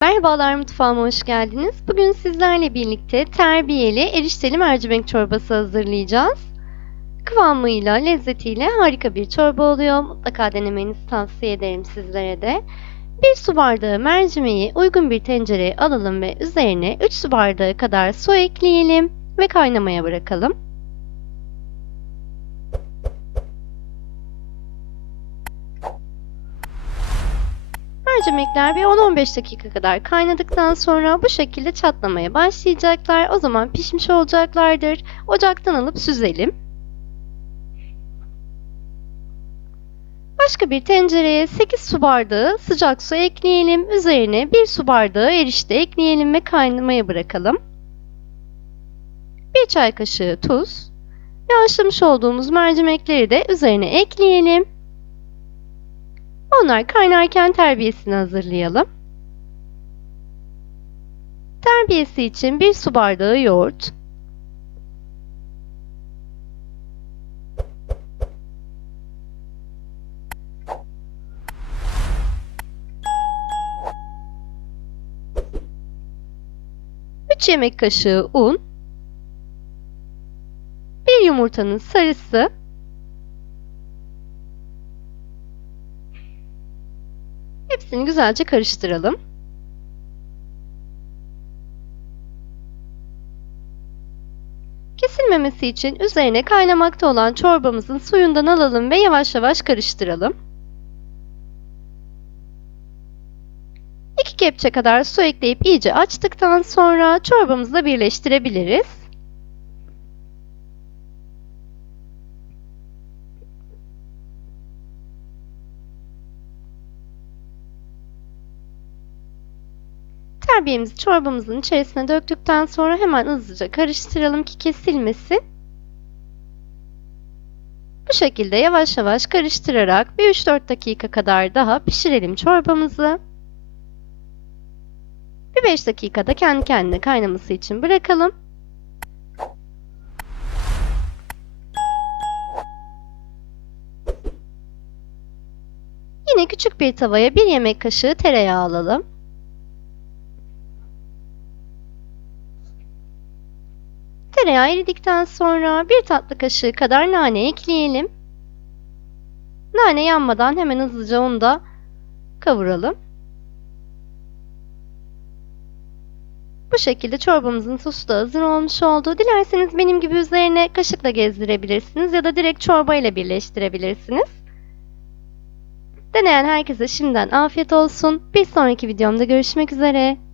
Merhabalar mutfağıma hoş geldiniz. Bugün sizlerle birlikte terbiyeli erişteli mercimek çorbası hazırlayacağız. Kıvamıyla, lezzetiyle harika bir çorba oluyor. Mutlaka denemenizi tavsiye ederim sizlere de. 1 su bardağı mercimeği uygun bir tencereye alalım ve üzerine 3 su bardağı kadar su ekleyelim ve kaynamaya bırakalım. Mercimekler bir 10-15 dakika kadar kaynadıktan sonra bu şekilde çatlamaya başlayacaklar. O zaman pişmiş olacaklardır. Ocaktan alıp süzelim. Başka bir tencereye 8 su bardağı sıcak su ekleyelim. Üzerine 1 su bardağı erişte ekleyelim ve kaynamaya bırakalım. 1 çay kaşığı tuz ve haşlamış olduğumuz mercimekleri de üzerine ekleyelim. Onlar kaynarken terbiyesini hazırlayalım. Terbiyesi için 1 su bardağı yoğurt, üç yemek kaşığı un, bir yumurtanın sarısı, Hepsini güzelce karıştıralım. Kesilmemesi için üzerine kaynamakta olan çorbamızın suyundan alalım ve yavaş yavaş karıştıralım. 2 kepçe kadar su ekleyip iyice açtıktan sonra çorbamızla birleştirebiliriz. Terbiyemizi çorbamızın içerisine döktükten sonra hemen hızlıca karıştıralım ki kesilmesin. Bu şekilde yavaş yavaş karıştırarak bir 3-4 dakika kadar daha pişirelim çorbamızı. Bir 5 dakikada kendi kendine kaynaması için bırakalım. Yine küçük bir tavaya 1 yemek kaşığı tereyağı alalım. Tereyağı eridikten sonra bir tatlı kaşığı kadar nane ekleyelim. Nane yanmadan hemen hızlıca onu da kavuralım. Bu şekilde çorbamızın sosu da hazır olmuş oldu. Dilerseniz benim gibi üzerine kaşıkla gezdirebilirsiniz ya da direkt çorba ile birleştirebilirsiniz. Deneyen herkese şimdiden afiyet olsun. Bir sonraki videomda görüşmek üzere.